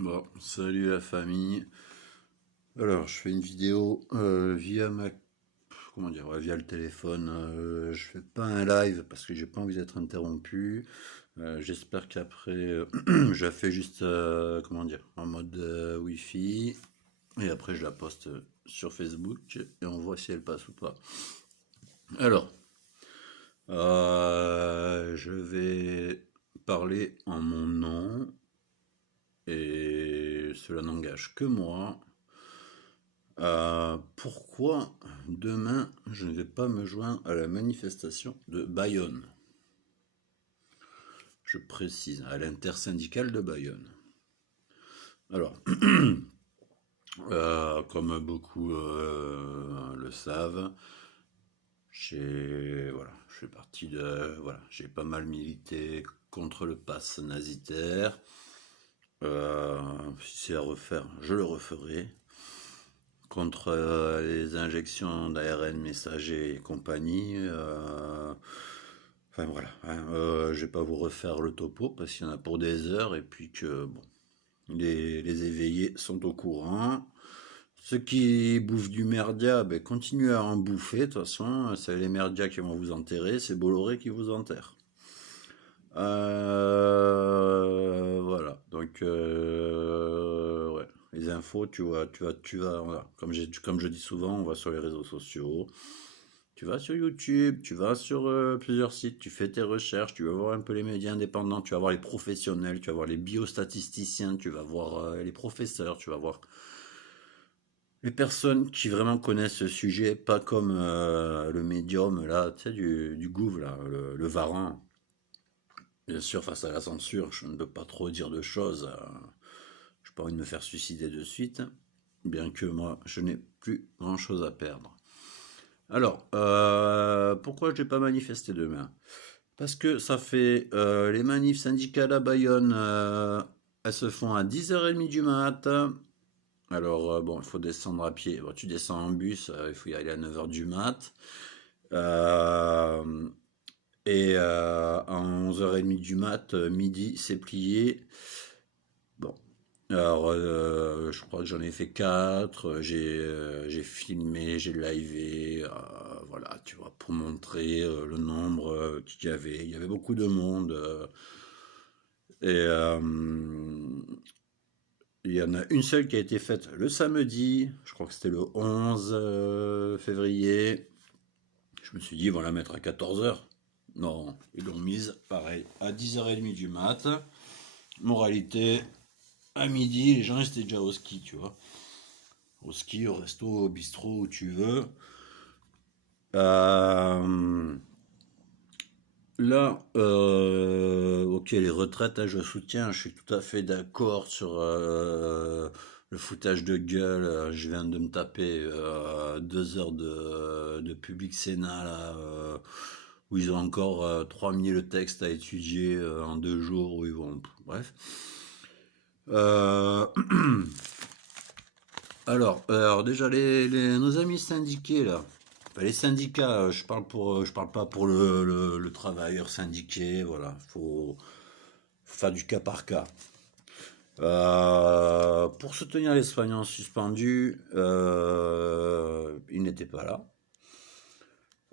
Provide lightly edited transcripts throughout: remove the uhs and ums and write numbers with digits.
Bon, salut la famille. Alors, je fais une vidéo via comment dire, ouais, via le téléphone. Je fais pas un live parce que j'ai pas envie d'être interrompu. J'espère qu'après, je la fais juste, comment dire, en mode Wi-Fi. Et après, je la poste sur Facebook et on voit si elle passe ou pas. Alors, je vais parler en mon nom et cela n'engage que moi. Pourquoi demain je ne vais pas me joindre à la manifestation de Bayonne? Je précise, à l'intersyndicale de Bayonne. Alors, comme beaucoup le savent, je fais partie de, voilà, j'ai pas mal milité contre le pass nazitaire. Si c'est à refaire, je le referai. Contre les injections d'ARN messager et compagnie. Enfin voilà, hein, je vais pas vous refaire le topo parce qu'il y en a pour des heures et puis que bon, les éveillés sont au courant. Ceux qui bouffent du merdia, ben, continuez à en bouffer. De toute façon, c'est les merdias qui vont vous enterrer, c'est Bolloré qui vous enterre. Voilà, donc ouais, les infos, voilà. Comme je dis souvent, on va sur les réseaux sociaux, tu vas sur YouTube, tu vas sur plusieurs sites, tu fais tes recherches, tu vas voir un peu les médias indépendants, tu vas voir les professionnels, tu vas voir les biostatisticiens, tu vas voir les professeurs, tu vas voir les personnes qui vraiment connaissent ce sujet, pas comme le médium là, tu sais, du Gouv là, le Varan. Bien sûr, face à la censure, je ne peux pas trop dire de choses. Je n'ai pas envie de me faire suicider de suite, bien que moi, je n'ai plus grand-chose à perdre. Alors, pourquoi je n'ai pas manifesté demain? Parce que ça fait les manifs syndicales à Bayonne, elles se font à 10h30 du mat. Alors, bon, il faut descendre à pied. Bon, tu descends en bus, il faut y aller à 9h du mat. Euh, à 11h30 du mat, midi, c'est plié. Bon. Alors, je crois que j'en ai fait 4. J'ai filmé, j'ai livé. Voilà, tu vois, pour montrer le nombre qu'il y avait. Il y avait beaucoup de monde. Et il y en a une seule qui a été faite le samedi. Je crois que c'était le 11 février. Je me suis dit, ils vont la mettre à 14h. Non, ils l'ont mise, pareil, à 10h30 du mat. Moralité, à midi, les gens étaient déjà au ski, tu vois. Au ski, au resto, au bistrot, où tu veux. Euh, Là, ok, les retraites, là, je soutiens, je suis tout à fait d'accord sur le foutage de gueule. Je viens de me taper 2 heures de Public Sénat, là, où ils ont encore 3000 textes à étudier en 2 jours, où ils vont, bref. Euh, alors déjà, nos amis syndiqués, là, enfin, les syndicats, je parle pas pour le travailleur syndiqué, voilà, faut faire du cas par cas. Pour soutenir les soignants suspendus, ils n'étaient pas là.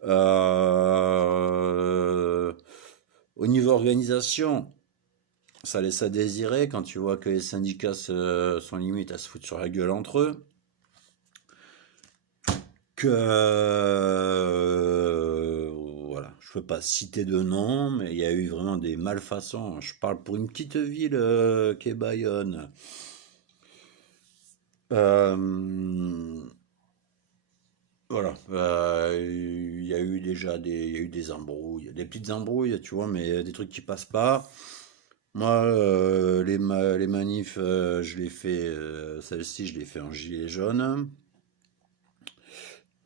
Euh, Au niveau organisation, ça laisse à désirer quand tu vois que les syndicats sont limite à se foutre sur la gueule entre eux. Que voilà, je peux pas citer de nom, mais il y a eu vraiment des malfaçons. Je parle pour une petite ville qu'est Bayonne. Euh, voilà, il y a eu déjà il y a eu des embrouilles, des petites embrouilles, tu vois, mais des trucs qui passent pas. Moi, les manifs, je les fais, celle-ci, je l'ai fait en gilet jaune.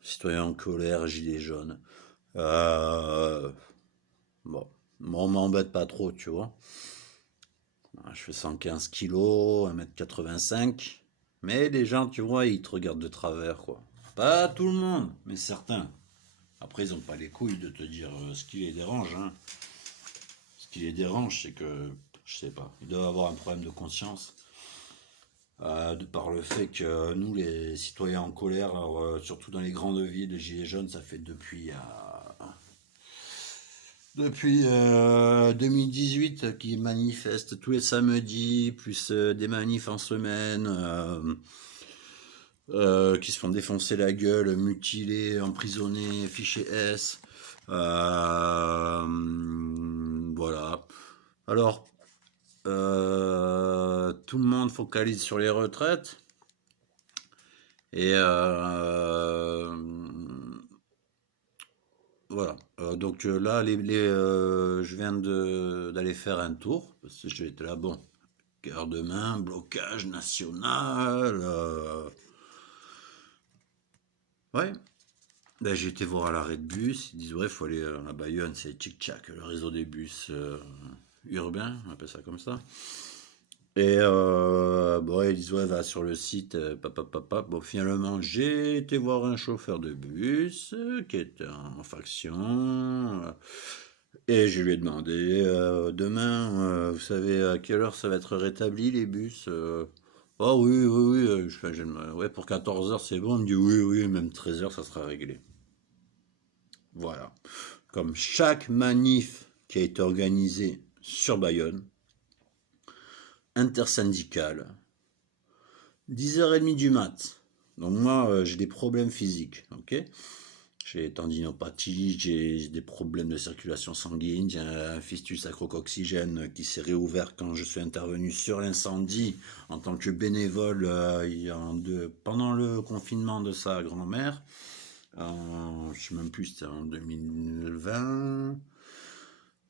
Citoyen en colère, gilet jaune. Euh, Bon, moi, on m'embête pas trop, tu vois. Je fais 115 kilos, 1m85. Mais les gens, tu vois, ils te regardent de travers, quoi. Pas tout le monde, mais certains. Après, ils ont pas les couilles de te dire ce qui les dérange, hein. Ce qui les dérange, c'est que, je sais pas, ils doivent avoir un problème de conscience. de par le fait que nous, les citoyens en colère, alors, surtout dans les grandes villes, les gilets jaunes, ça fait depuis 2018 qu'ils manifestent tous les samedis, plus des manifs en semaine, qui se font défoncer la gueule, mutilés, emprisonnés, fichés S. Voilà. Alors, tout le monde focalise sur les retraites. Et voilà. Donc là, je viens d'aller faire un tour. Parce que j'étais là, bon, cœur de main, blocage national. Ouais. Ben, j'ai été voir à l'arrêt de bus. Ils disent, ouais, il faut aller à Bayonne, c'est Tchic-Tchac, le réseau des bus urbains, on appelle ça comme ça. Et bon, ils disent, ouais, va sur le site, papa. Bon, finalement, j'ai été voir un chauffeur de bus qui était en faction. Et je lui ai demandé, demain, vous savez à quelle heure ça va être rétabli, les bus oh oui. Ouais, pour 14 heures, c'est bon. Il me dit, oui, même 13 heures, ça sera réglé. Voilà. Comme chaque manif qui a été organisée sur Bayonne, intersyndicale, 10h30 du mat. Donc moi, j'ai des problèmes physiques, ok. J'ai tendinopathie, j'ai des problèmes de circulation sanguine, j'ai un fistule sacro-coccygène qui s'est réouvert quand je suis intervenu sur l'incendie en tant que bénévole pendant le confinement de sa grand-mère. Je ne sais même plus, c'était en 2020.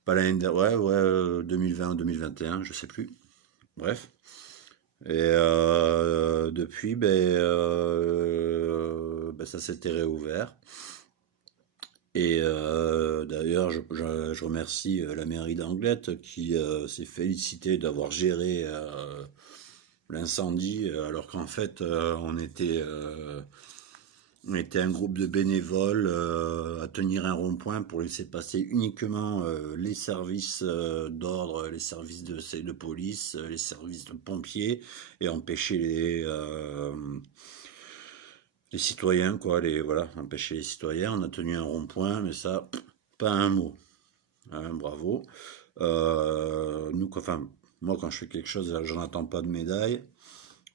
Pas l'année dernière, ouais, 2020 ou 2021, je sais plus. Bref. Et depuis, ben, ça s'était réouvert. Et d'ailleurs, je remercie la mairie d'Anglette qui s'est félicitée d'avoir géré l'incendie, alors qu'en fait, on était un groupe de bénévoles à tenir un rond-point pour laisser passer uniquement les services d'ordre, les services de police, les services de pompiers et empêcher les citoyens, quoi. Voilà, empêcher les citoyens. On a tenu un rond-point, mais ça, pas un mot. Hein, bravo. Enfin, moi, quand je fais quelque chose, j'en attends pas de médaille.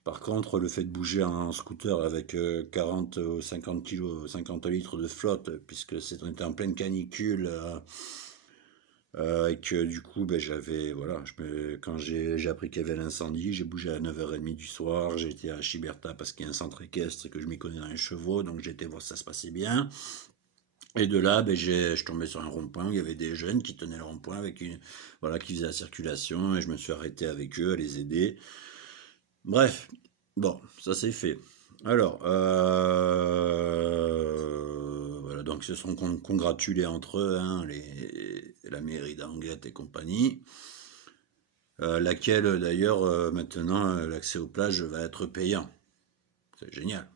Par contre, le fait de bouger en scooter avec 40 ou 50 kilos, 50 litres de flotte, puisque on était en pleine canicule, et que du coup, ben, voilà, quand j'ai appris qu'il y avait l'incendie, j'ai bougé à 9h30 du soir, j'ai été à Chiberta parce qu'il y a un centre équestre que je m'y connais dans les chevaux, donc j'ai été voir si ça se passait bien. Et de là, je suis tombé sur un rond-point où il y avait des jeunes qui tenaient le rond-point voilà, qui faisaient la circulation, et je me suis arrêté avec eux à les aider. Bref, bon, ça c'est fait. Alors, voilà, donc ils se sont congratulés entre eux, hein, la mairie d'Anglette et compagnie, laquelle d'ailleurs, maintenant, l'accès aux plages va être payant. C'est génial.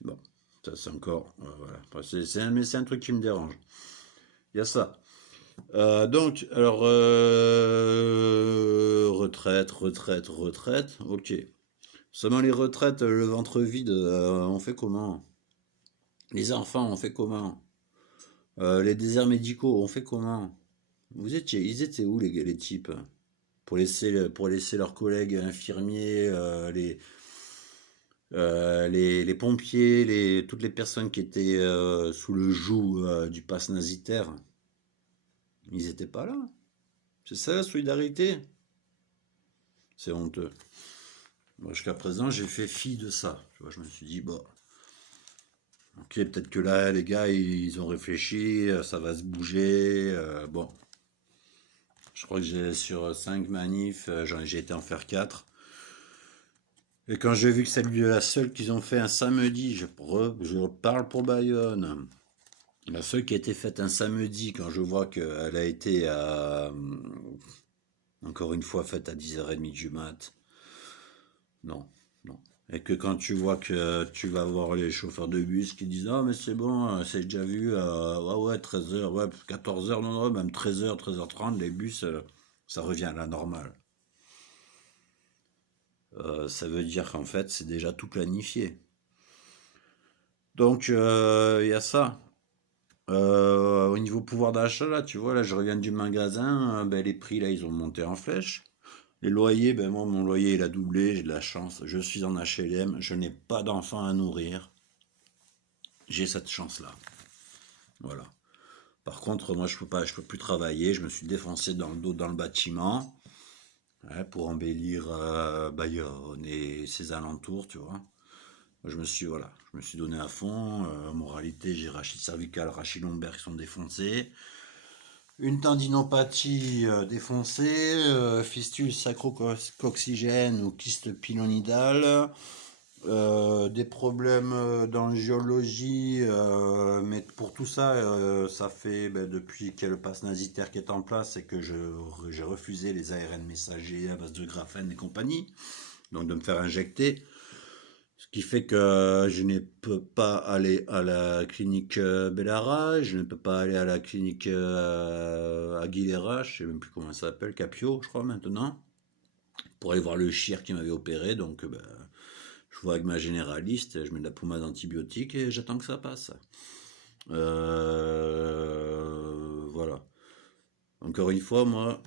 Bon, ça c'est encore, voilà. Mais c'est un truc qui me dérange. Il y a ça. Donc, alors, retraite, ok. Seulement les retraites, le ventre vide, on fait comment? Les enfants, on fait comment? Les déserts médicaux, on fait comment? Ils étaient où les types? Pour laisser leurs collègues infirmiers, les pompiers, toutes les personnes qui étaient sous le joug du pass nazitaire, ils étaient pas là. C'est ça la solidarité? C'est honteux. Moi, jusqu'à présent, j'ai fait fi de ça. Tu vois, je me suis dit, bon, ok, peut-être que là, les gars, ils ont réfléchi, ça va se bouger. Bon, je crois que sur 5 manifs, j'ai été en faire 4. Et quand j'ai vu que c'est la seule qu'ils ont fait un samedi, je parle pour Bayonne. La seule qui a été faite un samedi, quand je vois qu'elle a été encore une fois faite à 10h30 du mat. Non, non. Et que quand tu vois que tu vas voir les chauffeurs de bus qui disent ah mais c'est bon, c'est déjà vu, ouais 13h, ouais 14h, non, même 13h, 13h30, les bus, ça revient à la normale. Ça veut dire qu'en fait, c'est déjà tout planifié. Donc, il y a ça. Au niveau pouvoir d'achat, là, tu vois, là, je reviens du magasin, ben, les prix, là, ils ont monté en flèche. Les loyers, ben, moi, mon loyer, il a doublé, j'ai de la chance. Je suis en HLM, je n'ai pas d'enfants à nourrir. J'ai cette chance-là. Voilà. Par contre, moi, je peux plus travailler. Je me suis défoncé dans le dos dans le bâtiment, hein, pour embellir Bayonne et ses alentours, tu vois. Voilà, je me suis donné à fond. Moralité, j'ai rachis cervical, rachis lombaire qui sont défoncés. Une tendinopathie défoncée, fistule sacro-coccygène ou kyste pilonidal. Des problèmes d'angiologie, mais pour tout ça, ça fait depuis qu'il y a le pass nasitaire qui est en place et que j'ai refusé les ARN messagers à base de graphène et compagnie, donc de me faire injecter. Ce qui fait que je ne peux pas aller à la clinique Bellara, je ne peux pas aller à la clinique Aguilera, je ne sais même plus comment ça s'appelle, Capio, je crois maintenant, pour aller voir le chir qui m'avait opéré. Donc, je vois avec ma généraliste, je mets de la pommade antibiotique et j'attends que ça passe. Voilà. Encore une fois, moi,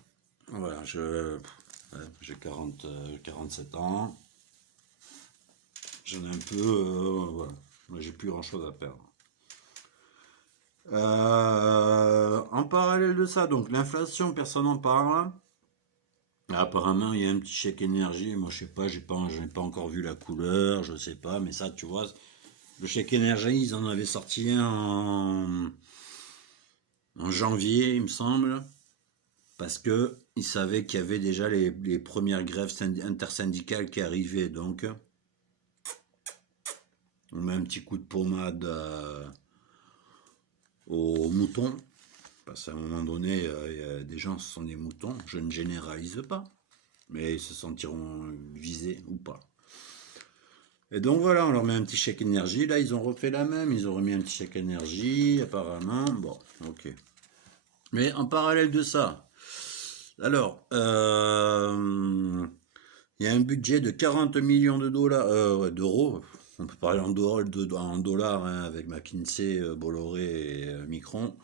voilà, j'ai 47 ans. J'en ai un peu, voilà. Moi, j'ai plus grand chose à perdre. En parallèle de ça, donc l'inflation, personne n'en parle. Apparemment, il y a un petit chèque énergie. Moi, je sais pas, je n'ai pas encore vu la couleur, je sais pas, mais ça, tu vois, le chèque énergie, ils en avaient sorti un en janvier, il me semble, parce que ils savaient qu'il y avait déjà les premières grèves intersyndicales qui arrivaient. Donc, on met un petit coup de pommade aux moutons, parce qu'à un moment donné, il y a des gens, ce sont des moutons. Je ne généralise pas, mais ils se sentiront visés ou pas. Et donc voilà, on leur met un petit chèque énergie. Là, ils ont refait la même. Ils ont remis un petit chèque énergie, apparemment. Bon, ok. Mais en parallèle de ça, alors, il y a un budget de 40 millions de dollars, ouais, d'euros. On peut parler en dollars, hein, avec McKinsey, Bolloré et Micron.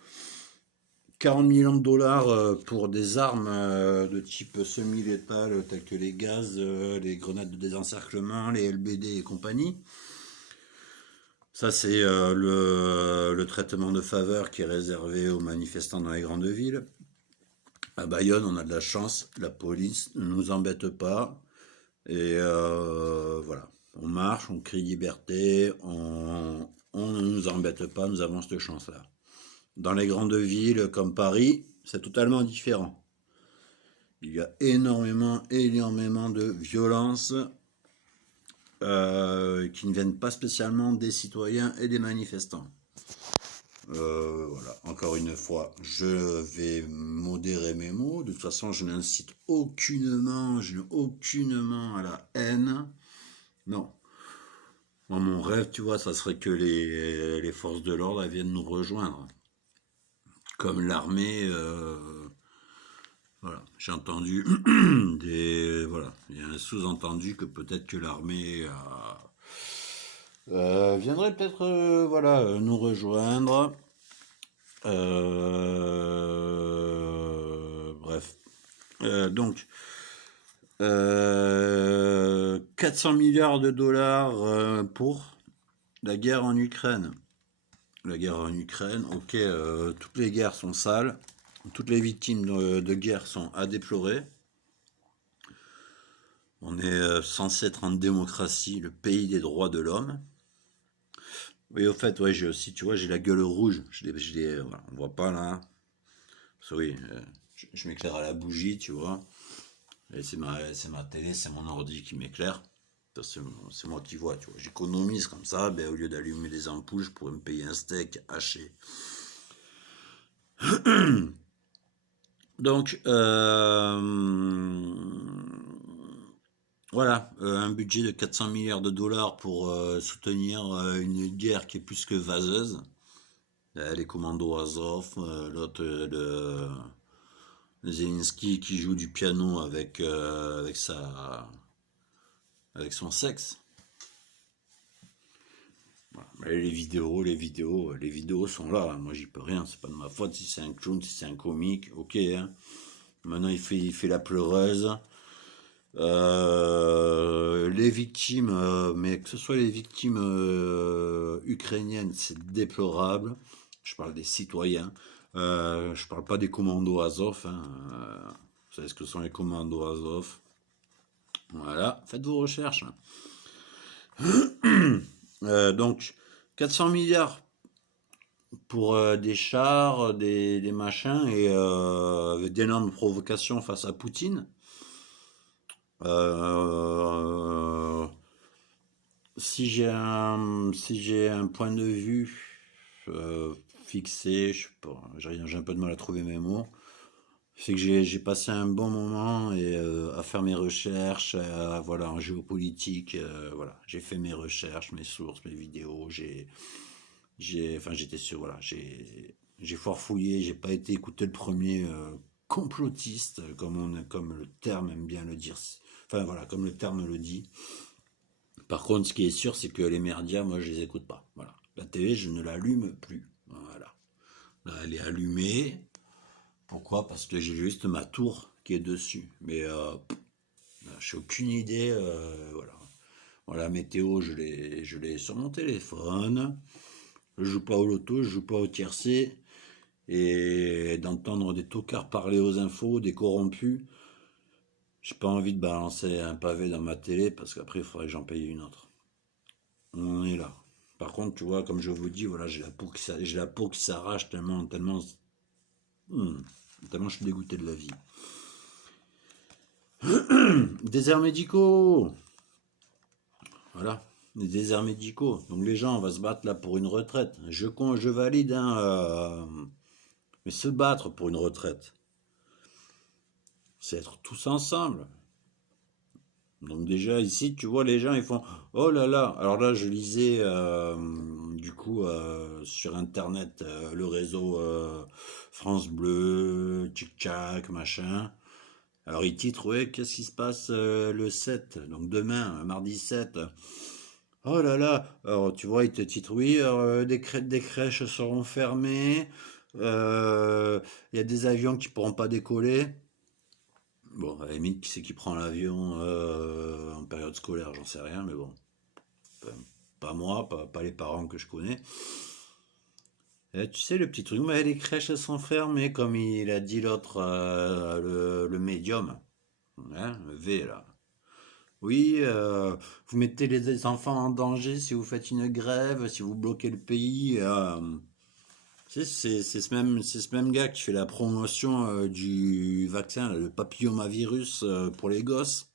40 millions de dollars pour des armes de type semi-létales telles que les gaz, les grenades de désencerclement, les LBD et compagnie. Ça, c'est le traitement de faveur qui est réservé aux manifestants dans les grandes villes. À Bayonne, on a de la chance, la police ne nous embête pas. Et voilà, on marche, on crie liberté, on ne nous embête pas, nous avons cette chance-là. Dans les grandes villes comme Paris, c'est totalement différent. Il y a énormément de violences qui ne viennent pas spécialement des citoyens et des manifestants. Voilà, encore une fois, je vais modérer mes mots. De toute façon, je n'incite aucunement à la haine. Non. Moi, mon rêve, tu vois, ça serait que les forces de l'ordre viennent nous rejoindre. Comme l'armée, voilà. J'ai entendu voilà. Il y a un sous-entendu que peut-être que l'armée viendrait peut-être, voilà, nous rejoindre. Bref. Donc, 400 milliards de dollars pour la guerre en Ukraine. La guerre en Ukraine, ok, toutes les guerres sont sales, toutes les victimes de guerre sont à déplorer. On est censé être en démocratie, le pays des droits de l'homme. Oui, au fait, ouais, j'ai aussi, tu vois, j'ai la gueule rouge. Voilà, on voit pas là. Oui, je m'éclaire à la bougie, tu vois. Et c'est ma télé, c'est mon ordi qui m'éclaire. C'est moi qui vois, tu vois. J'économise comme ça, ben, au lieu d'allumer les ampoules, je pourrais me payer un steak haché. Donc, voilà, un budget de 400 milliards de dollars pour soutenir une guerre qui est plus que vaseuse. Les commandos Azov, l'autre, Zelensky qui joue du piano avec avec son sexe. Voilà. Mais les vidéos sont là. Moi, j'y peux rien. C'est pas de ma faute si c'est un clown, si c'est un comique. Ok, hein. Maintenant, il fait la pleureuse. Les victimes, mais que ce soit les victimes ukrainiennes, c'est déplorable. Je parle des citoyens. Je parle pas des commandos Azov, hein. Vous savez ce que sont les commandos Azov. Voilà, faites vos recherches. Donc, 400 milliards pour des chars, des machins, et avec d'énormes provocations face à Poutine. Euh, si j'ai un point de vue fixé, je sais pas, j'ai un peu de mal à trouver mes mots. C'est que j'ai passé un bon moment et à faire mes recherches, voilà, en géopolitique, voilà, j'ai fait mes recherches, mes sources, mes vidéos, enfin, j'étais sûr, voilà, j'ai farfouillé, j'ai pas été écouter le premier complotiste, comme le terme aime bien le dire, enfin voilà, comme le terme le dit. Par contre, ce qui est sûr, c'est que les médias, moi, je les écoute pas. Voilà. La télé, je ne l'allume plus. Voilà. Là, elle est allumée. Pourquoi? Parce que j'ai juste ma tour qui est dessus. Mais je n'ai aucune idée. Voilà. Bon, la météo, je l'ai sur mon téléphone. Je joue pas au loto, je joue pas au tiercé. Et d'entendre des tocards parler aux infos, des corrompus, j'ai pas envie de balancer un pavé dans ma télé parce qu'après, il faudrait que j'en paye une autre. On en est là. Par contre, tu vois, comme je vous dis, voilà, j'ai la peau qui s'arrache hmm, tellement je suis dégoûté de la vie. Déserts médicaux. Voilà, les déserts médicaux. Donc les gens, on va se battre là pour une retraite. Je valide, hein, mais se battre pour une retraite, c'est être tous ensemble. Donc déjà ici, tu vois, les gens, ils font oh là là. Alors là, je lisais du coup sur Internet le réseau France Bleu, Tchic-Tchac, machin. Alors ils titrent, ouais, qu'est-ce qui se passe le 7, donc demain, mardi 7. Oh là là, alors tu vois, ils te titrent, oui, des crèches seront fermées, il y a des avions qui pourront pas décoller. Bon, à la limite, qui c'est qui prend l'avion en période scolaire, j'en sais rien, mais bon, enfin, pas moi, pas les parents que je connais. Tu sais, le petit truc, mais les crèches elles sont fermées, comme il a dit l'autre, le médium, hein, le V là. Oui, vous mettez les enfants en danger si vous faites une grève, si vous bloquez le pays. C'est ce même gars qui fait la promotion du vaccin, là, le papillomavirus pour les gosses.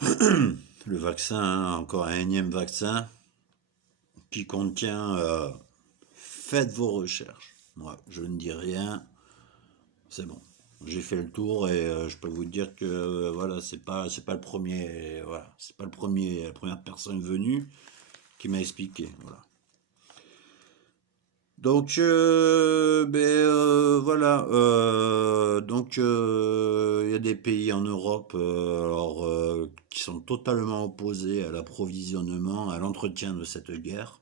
Le vaccin, hein, encore un énième vaccin qui contient faites vos recherches. Moi, je ne dis rien, c'est bon. J'ai fait le tour et je peux vous dire que voilà, c'est pas le premier, voilà, c'est pas le premier, la première personne venue qui m'a expliqué, voilà. Donc, voilà. Donc, il y a des pays en Europe alors, qui sont totalement opposés à l'approvisionnement, à l'entretien de cette guerre,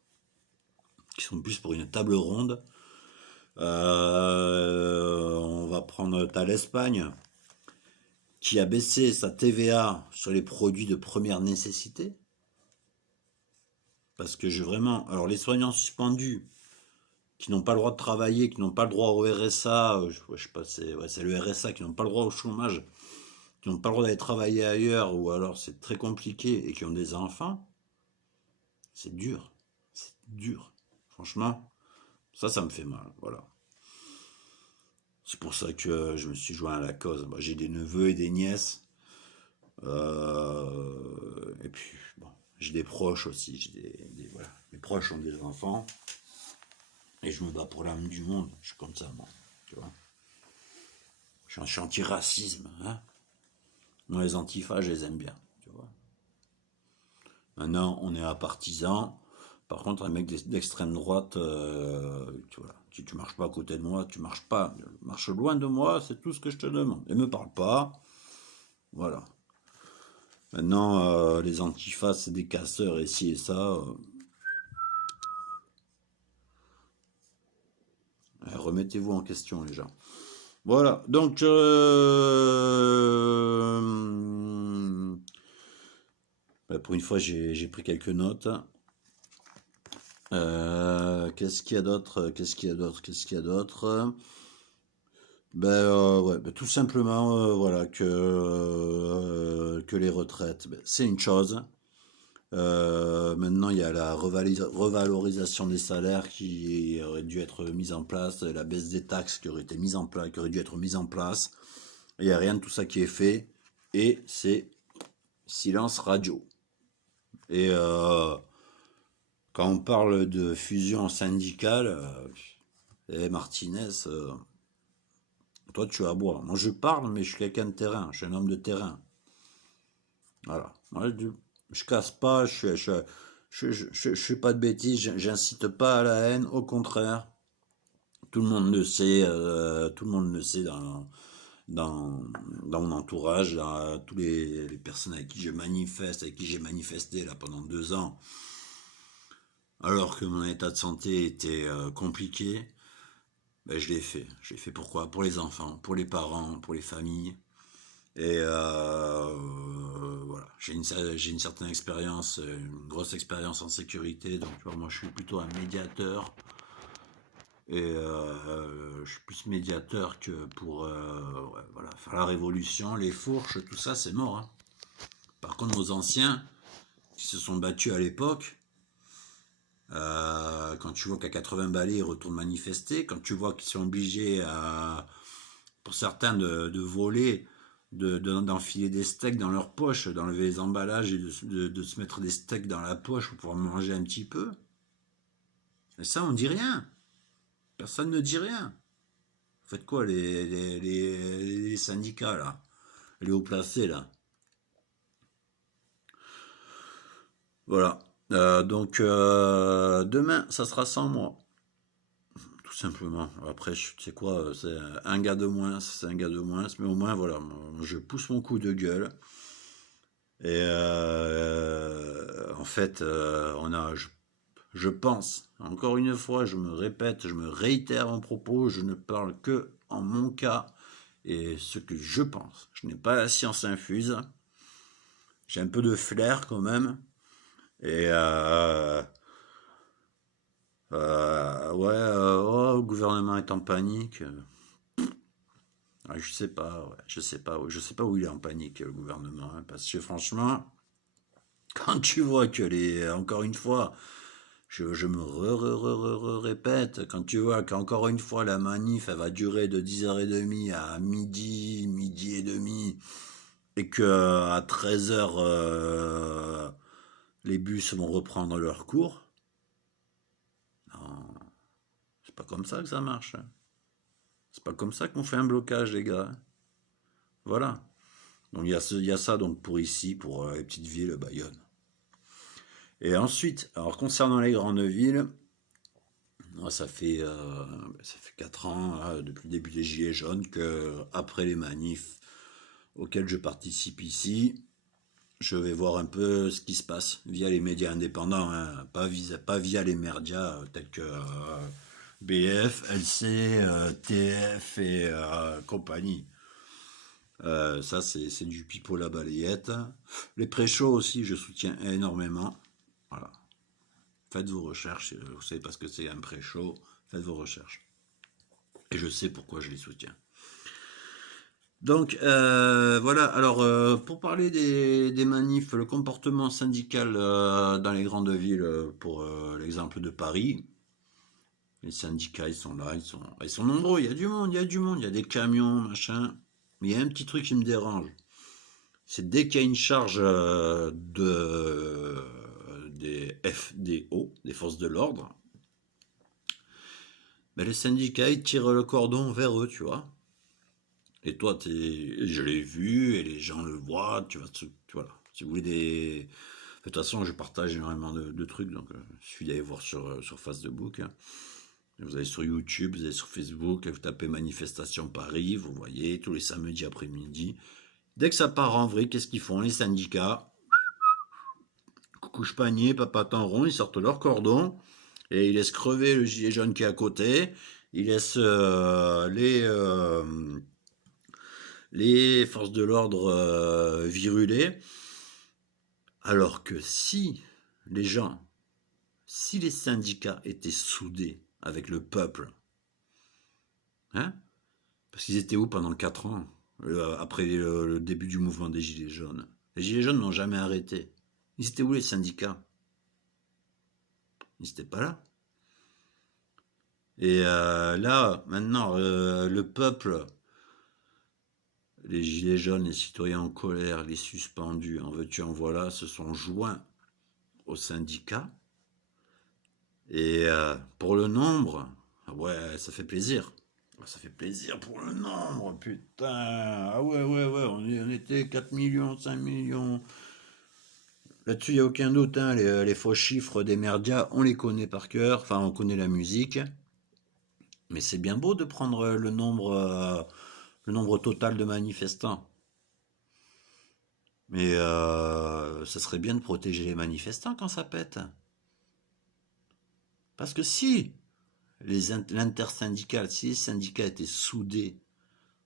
qui sont plus pour une table ronde. On va prendre t'as l'Espagne, qui a baissé sa TVA sur les produits de première nécessité. Parce que vraiment. Alors, les soignants suspendus, qui n'ont pas le droit de travailler, qui n'ont pas le droit au RSA, je sais pas, c'est le RSA, qui n'ont pas le droit au chômage, qui n'ont pas le droit d'aller travailler ailleurs, ou alors c'est très compliqué, et qui ont des enfants, c'est dur. C'est dur. Franchement, ça me fait mal, voilà. C'est pour ça que je me suis joint à la cause. Moi, j'ai des neveux et des nièces, et puis, bon, j'ai des proches aussi, voilà. Mes proches ont des enfants, et je me bats pour l'âme du monde, je suis comme ça, moi, tu vois. Je suis anti-racisme, hein. Moi, les antifas, je les aime bien, tu vois. Maintenant, on est à partisans. Par contre, un mec d'extrême droite, tu vois, si tu marches pas à côté de moi, tu marches pas. Marche loin de moi, c'est tout ce que je te demande. Et me parle pas. Voilà. Maintenant, les antifas, c'est des casseurs et ci et ça. Remettez-vous en question, les gens. Voilà, donc pour une fois j'ai pris quelques notes. Qu'est-ce qu'il y a d'autre? Qu'est-ce qu'il y a d'autre? Qu'est-ce qu'il y a d'autre? Ouais, tout simplement voilà que les retraites, c'est une chose. Maintenant, il y a la revalorisation des salaires qui aurait dû être mise en place, la baisse des taxes qui aurait été mise en place, qui aurait dû être mise en place. Il n'y a rien de tout ça qui est fait, et c'est silence radio. Et quand on parle de fusion syndicale, Martinez, toi tu as à boire. Moi je parle, mais je suis quelqu'un de terrain, je suis un homme de terrain. Voilà. Moi, je casse pas, je fais pas de bêtises, j'incite pas à la haine, au contraire. Tout le monde le sait, tout le monde le sait dans mon entourage, dans tous les personnes avec qui je manifeste, avec qui j'ai manifesté là pendant 2 ans, alors que mon état de santé était compliqué. Ben, je l'ai fait. Je l'ai fait pourquoi? Pour les enfants, pour les parents, pour les familles. Et voilà, j'ai une certaine expérience, une grosse expérience en sécurité, donc tu vois, moi je suis plutôt un médiateur. Et je suis plus médiateur que pour ouais, voilà, faire la révolution, les fourches, tout ça, c'est mort. Hein. Par contre, nos anciens qui se sont battus à l'époque, quand tu vois qu'à 80 balais, ils retournent manifester, quand tu vois qu'ils sont obligés, pour certains, de voler, d'enfiler des steaks dans leur poche, d'enlever les emballages et de se mettre des steaks dans la poche pour pouvoir manger un petit peu. Et ça, on dit rien. Personne ne dit rien. Faites quoi, les syndicats, là? Les hauts placés, là? Voilà. Donc, demain, ça sera sans moi. Tout simplement. Après, tu sais quoi, c'est un gars de moins, c'est un gars de moins, mais au moins, voilà, je pousse mon coup de gueule. Et en fait, je pense, encore une fois, je me répète, je me réitère en propos, je ne parle que en mon cas et ce que je pense. Je n'ai pas la science infuse, j'ai un peu de flair quand même. Et ouais, oh, le gouvernement est en panique. Je sais pas, ouais, je sais pas, je sais pas où il est en panique, le gouvernement, hein, parce que franchement, quand tu vois que encore une fois, je me répète, quand tu vois qu'encore une fois la manif elle va durer de 10h30 à midi, midi et demi, et que à 13h les bus vont reprendre leur cours, non, c'est pas comme ça que ça marche. Hein. C'est pas comme ça qu'on fait un blocage, les gars. Voilà. Donc il y a ça donc pour ici, pour les petites villes, Bayonne. Et ensuite, alors concernant les grandes villes, moi, ça fait 4 ans, là, depuis le début des Gilets jaunes, que après les manifs auxquels je participe ici, je vais voir un peu ce qui se passe via les médias indépendants, hein, pas via les médias tels que BF, LC, TF et compagnie. Ça, c'est du pipeau la balayette. Les pré-shows aussi, je soutiens énormément. Voilà. Faites vos recherches, vous savez pas ce que c'est un pré-show, faites vos recherches. Et je sais pourquoi je les soutiens. Donc voilà, alors pour parler des manifs, le comportement syndical dans les grandes villes, pour l'exemple de Paris, les syndicats ils sont là, ils sont nombreux, il y a du monde, il y a du monde, il y a des camions, machin. Mais il y a un petit truc qui me dérange, c'est dès qu'il y a une charge des FDO, des forces de l'ordre, ben les syndicats ils tirent le cordon vers eux, tu vois. Et toi, je l'ai vu et les gens le voient, voilà. Si vous voulez des... De toute façon, je partage énormément de trucs, donc il suffit d'aller voir sur Facebook. Hein. Vous allez sur YouTube, vous allez sur Facebook, vous tapez Manifestation Paris, vous voyez, tous les samedis après-midi, Dès que ça part en vrille, qu'est-ce qu'ils font? Les syndicats, couche panier, papaton rond, ils sortent leur cordon et ils laissent crever le gilet jaune qui est à côté. Ils laissent les forces de l'ordre viruler. Alors que les gens, si les syndicats étaient soudés avec le peuple, hein, parce qu'ils étaient où pendant 4 ans, après le début du mouvement des Gilets jaunes? Les Gilets jaunes n'ont jamais arrêté. Ils étaient où les syndicats? Ils n'étaient pas là. Et là, maintenant, le peuple, les Gilets jaunes, les citoyens en colère, les suspendus, en veux-tu, en voilà, se sont joints aux syndicats. Et pour le nombre, ouais, ça fait plaisir. Ça fait plaisir pour le nombre, putain. Ah ouais, ouais, ouais, on était 4 millions, 5 millions. Là-dessus, il n'y a aucun doute, hein. Les faux chiffres des merdias, on les connaît par cœur. Enfin, on connaît la musique. Mais c'est bien beau de prendre le nombre total de manifestants. Mais ça serait bien de protéger les manifestants quand ça pète. Parce que si l'intersyndical, si les syndicats étaient soudés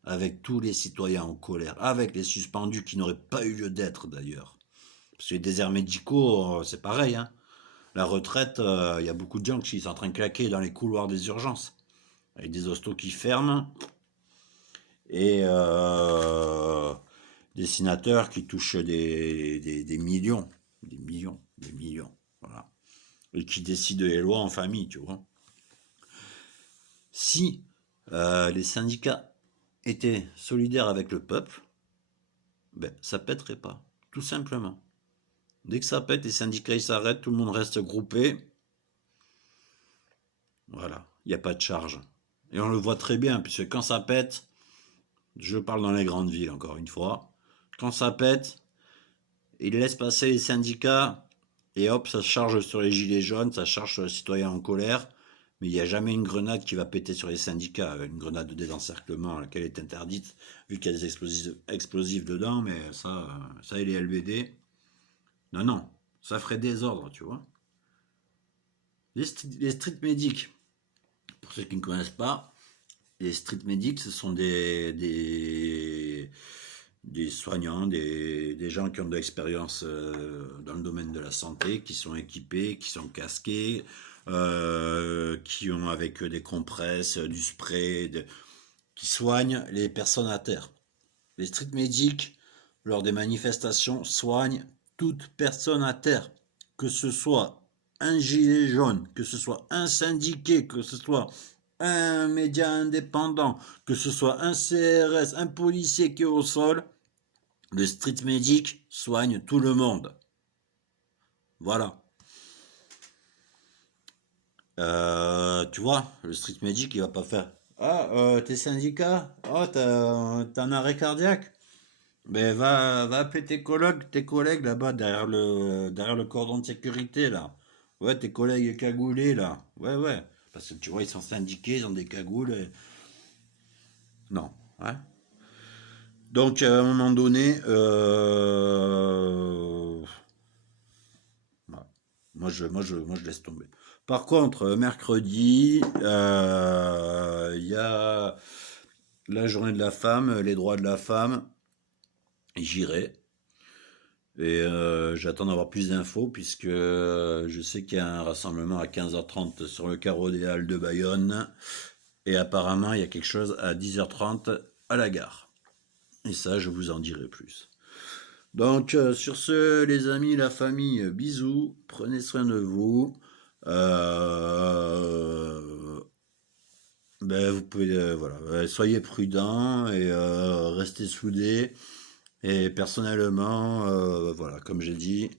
avec tous les citoyens en colère, avec les suspendus qui n'auraient pas eu lieu d'être d'ailleurs. Parce que les déserts médicaux, c'est pareil, hein. La retraite, il y a beaucoup de gens qui sont en train de claquer dans les couloirs des urgences, avec des hostos qui ferment, et des sénateurs qui touchent des millions, des millions, des millions, voilà. Et qui décident les lois en famille, tu vois. Si les syndicats étaient solidaires avec le peuple, ben, ça pèterait pas, tout simplement. Dès que ça pète, les syndicats ils s'arrêtent, tout le monde reste groupé. Voilà, il n'y a pas de charge. Et on le voit très bien, puisque quand ça pète, je parle dans les grandes villes encore une fois, quand ça pète, ils laissent passer les syndicats, et hop, ça se charge sur les gilets jaunes, ça charge sur les citoyens en colère, mais il n'y a jamais une grenade qui va péter sur les syndicats, une grenade de désencerclement, laquelle est interdite, vu qu'il y a des explosifs dedans, mais ça et les LBD, non, non, ça ferait désordre, tu vois. Les street medics, pour ceux qui ne connaissent pas, les street medics, ce sont des soignants, des gens qui ont de l'expérience dans le domaine de la santé, qui sont équipés, qui sont casqués, qui ont avec eux des compresses, du spray, qui soignent les personnes à terre. Les street medics, lors des manifestations, soignent toute personne à terre, que ce soit un gilet jaune, que ce soit un syndiqué, que ce soit un média indépendant, que ce soit un CRS, un policier qui est au sol, le street medic soigne tout le monde. Voilà. Tu vois, le street medic, il va pas faire. Ah, t'es syndicat? Oh, t'as un arrêt cardiaque? Ben, va appeler tes collègues là-bas, derrière le cordon de sécurité, là. Ouais, tes collègues cagoulés, là. Ouais, ouais. Parce que tu vois, ils sont syndiqués, ils ont des cagoules. Non. Hein. Donc, à un moment donné, voilà. Moi, je laisse tomber. Par contre, mercredi, il y a la journée de la femme, les droits de la femme. J'irai. Et j'attends d'avoir plus d'infos puisque je sais qu'il y a un rassemblement à 15h30 sur le carreau des Halles de Bayonne. Et apparemment, il y a quelque chose à 10h30 à la gare. Et ça, je vous en dirai plus. Donc, sur ce, les amis, la famille, bisous. Prenez soin de vous. Ben, vous pouvez, voilà, soyez prudents et restez soudés. Et personnellement, voilà, comme j'ai dit,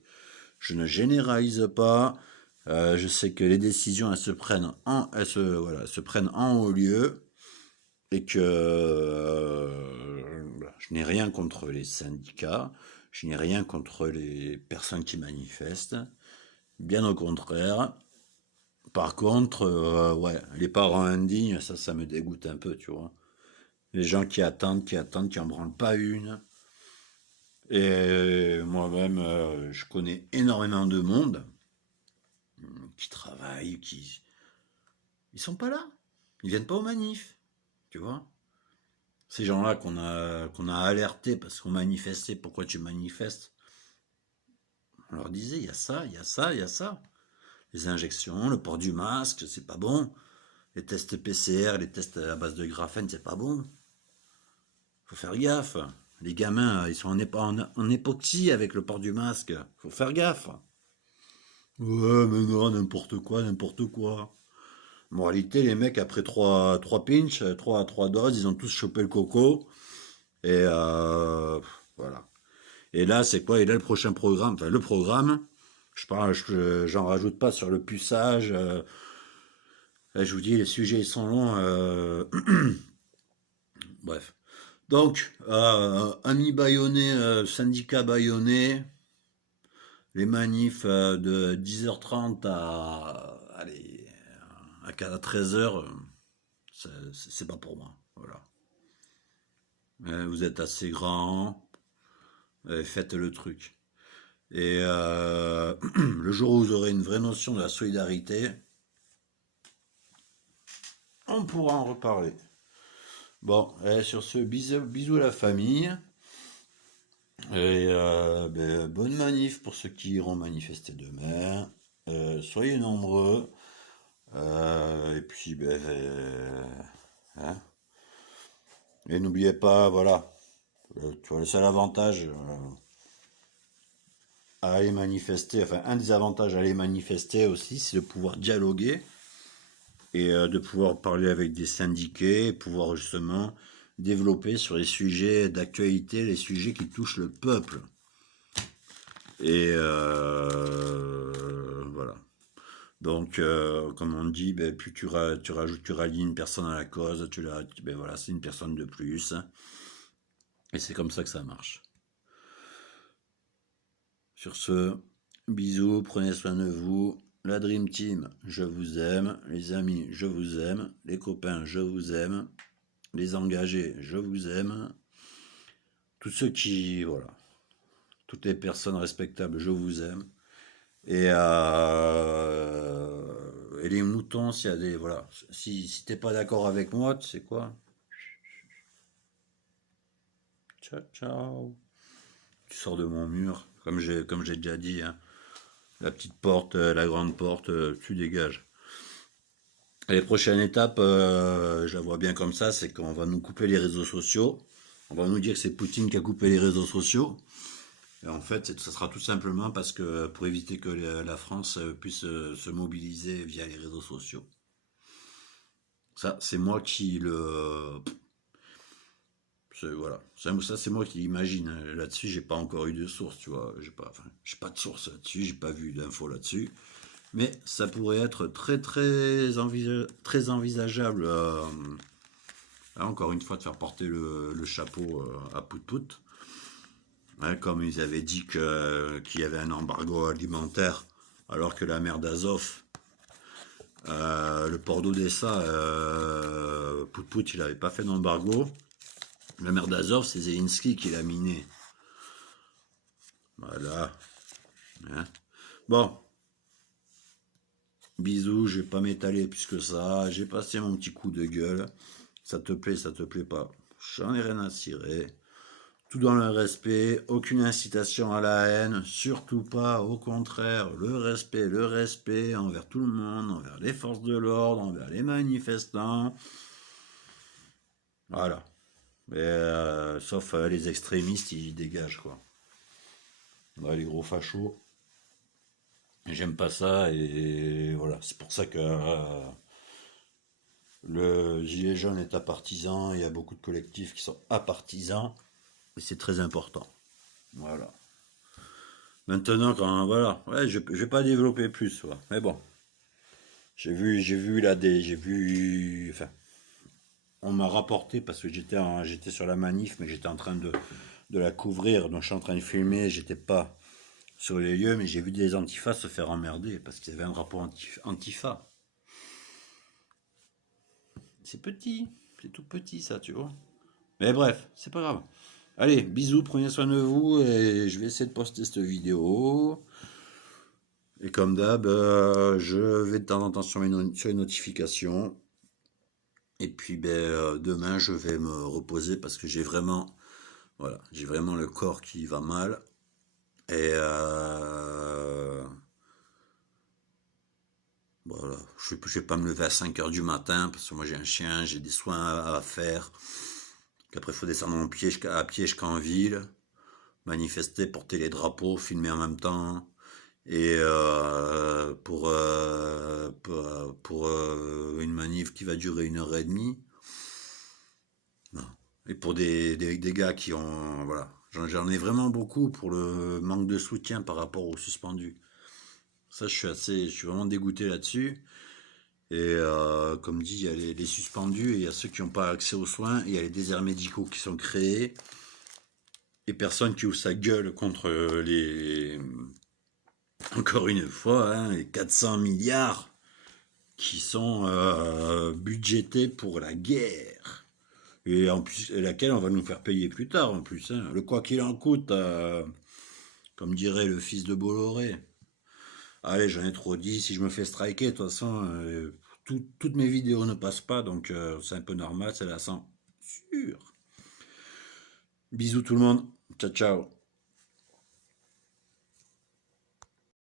je ne généralise pas. Je sais que les décisions, elles se prennent en haut lieu et que je n'ai rien contre les syndicats, je n'ai rien contre les personnes qui manifestent, bien au contraire. Par contre, ouais, les parents indignes, ça me dégoûte un peu, tu vois. Les gens qui attendent, qui en branlent pas une. Et moi-même, je connais énormément de monde qui travaillent, ils sont pas là. Ils viennent pas aux manifs, tu vois. Ces gens-là qu'on a alertés parce qu'on manifestait, pourquoi tu manifestes? On leur disait, il y a ça, il y a ça, il y a ça. Les injections, le port du masque, c'est pas bon. Les tests PCR, les tests à base de graphène, c'est pas bon. Faut faire gaffe. Les gamins, ils sont en époxy avec le port du masque. Faut faire gaffe. Ouais, mais non, n'importe quoi, n'importe quoi. Moralité, les mecs, après trois pinches, trois doses, ils ont tous chopé le coco. Et voilà. Et là, c'est quoi? Et là, le prochain programme, enfin, le programme, j'en rajoute pas sur le puçage. Là, je vous dis, les sujets, ils sont longs. Bref. Donc, amis bâillonnés, syndicats bâillonnés, les manifs de 10h30 allez, à 13h, c'est pas pour moi. Voilà. Vous êtes assez grand, faites le truc. Et le jour où vous aurez une vraie notion de la solidarité, on pourra en reparler. Bon, sur ce, bisous, bisous à la famille. Et bonne manif pour ceux qui iront manifester demain. Soyez nombreux. Et puis, hein. Et n'oubliez pas, voilà, tu vois, le seul avantage à aller manifester, enfin, un des avantages à aller manifester aussi, c'est de pouvoir dialoguer et de pouvoir parler avec des syndiqués, pouvoir justement développer sur les sujets d'actualité, les sujets qui touchent le peuple. Et voilà. Donc, comme on dit, ben, plus tu rallies une personne à la cause, ben voilà, c'est une personne de plus. Et c'est comme ça que ça marche. Sur ce, bisous, prenez soin de vous. La Dream Team, je vous aime. Les amis, je vous aime. Les copains, je vous aime. Les engagés, je vous aime. Tous ceux qui, voilà, toutes les personnes respectables, je vous aime. Et les moutons, s'il y a des, voilà, si t'es pas d'accord avec moi, tu sais quoi? Ciao, ciao. Tu sors de mon mur, comme j'ai déjà dit, hein. La petite porte, la grande porte, tu dégages. Et les prochaines étapes, je la vois bien comme ça, c'est qu'on va nous couper les réseaux sociaux. On va nous dire que c'est Poutine qui a coupé les réseaux sociaux. Et en fait, ça sera tout simplement parce que pour éviter que la France puisse se mobiliser via les réseaux sociaux. Ça, c'est moi qui le. Voilà. Ça, c'est moi qui l'imagine. Là-dessus, j'ai pas encore eu de source, tu vois. J'ai pas de source là-dessus, j'ai pas vu d'infos là-dessus. Mais ça pourrait être très, très envisageable. Encore une fois, de faire porter le chapeau à Pout-Pout. Hein, comme ils avaient dit qu'il y avait un embargo alimentaire, alors que la mer d'Azov, le port d'Odessa, Pout-Pout, il n'avait pas fait d'embargo. La mer d'Azov, c'est Zelensky qui l'a miné. Voilà. Hein. Bon, bisous, je vais pas m'étaler plus que ça. J'ai passé mon petit coup de gueule. Ça te plaît pas. J'en ai rien à cirer. Tout dans le respect, aucune incitation à la haine, surtout pas, au contraire, le respect envers tout le monde, envers les forces de l'ordre, envers les manifestants. Voilà. Sauf les extrémistes, ils dégagent quoi. Ouais, les gros fachos. J'aime pas ça et voilà. C'est pour ça que le Gilet jaune est apartisan. Il y a beaucoup de collectifs qui sont apartisans et c'est très important. Voilà. Maintenant, quand voilà, ouais, je vais pas développer plus, ouais. Mais bon, enfin, on m'a rapporté parce que j'étais sur la manif, mais j'étais en train de la couvrir, donc je suis en train de filmer, j'étais pas sur les lieux, mais j'ai vu des antifas se faire emmerder parce qu'ils avaient un drapeau antifa. C'est petit, c'est tout petit ça, tu vois. Mais bref, c'est pas grave. Allez, bisous, prenez soin de vous et je vais essayer de poster cette vidéo. Et comme d'hab, je vais de temps en temps sur les notifications. Et puis demain, je vais me reposer parce que voilà, j'ai vraiment le corps qui va mal. Et voilà, je vais pas me lever à 5 heures du matin parce que moi j'ai un chien, j'ai des soins à faire. Qu'après, il faut descendre à pied jusqu'en ville, manifester, porter les drapeaux, filmer en même temps. Et pour une manif qui va durer 1 heure et demie. Non. Et pour des gars qui ont. Voilà. J'en ai vraiment beaucoup pour le manque de soutien par rapport aux suspendus. Ça, je suis vraiment dégoûté là-dessus. Et comme dit, il y a les suspendus et il y a ceux qui n'ont pas accès aux soins. Et il y a les déserts médicaux qui sont créés. Et personne qui ouvre sa gueule contre encore une fois, hein, les 400 milliards qui sont budgétés pour la guerre. Et en plus, laquelle on va nous faire payer plus tard en plus. Hein. Le quoi qu'il en coûte, comme dirait le fils de Bolloré. Allez, j'en ai trop dit, si je me fais striker, de toute façon, toutes mes vidéos ne passent pas, donc c'est un peu normal, c'est la censure. Bisous tout le monde, ciao ciao.